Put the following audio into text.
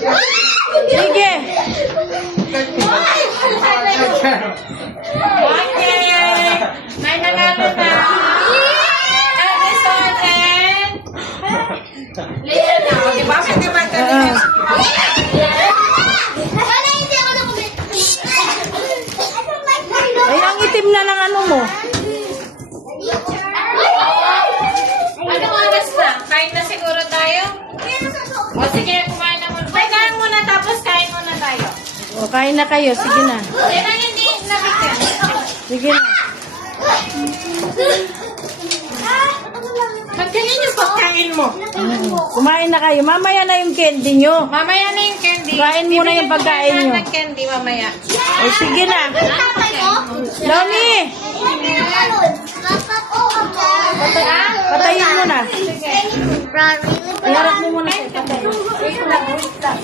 Sige. Okay. May nanalo na. Edison and Liana. Okay, bakit ka ba kanina? Ay, ang itim na ng ano mo. Anong oras na? Kain na siguro tayo? O sige, kumain na muna. Kain muna tapos kain muna tayo. O, kain na kayo. Sige na. Yan ang hindi nabigyan. Sige na. Magkain yung pagkain mo. Kumain na kayo. Mamaya na yung candy nyo. Mamaya na yung candy. Kain muna yung pagkain nyo. Bibigyan ko ng candy mamaya. O, sige na. Loni! Patayin mo na. Iharap mo muna. Wait lang, wait lang.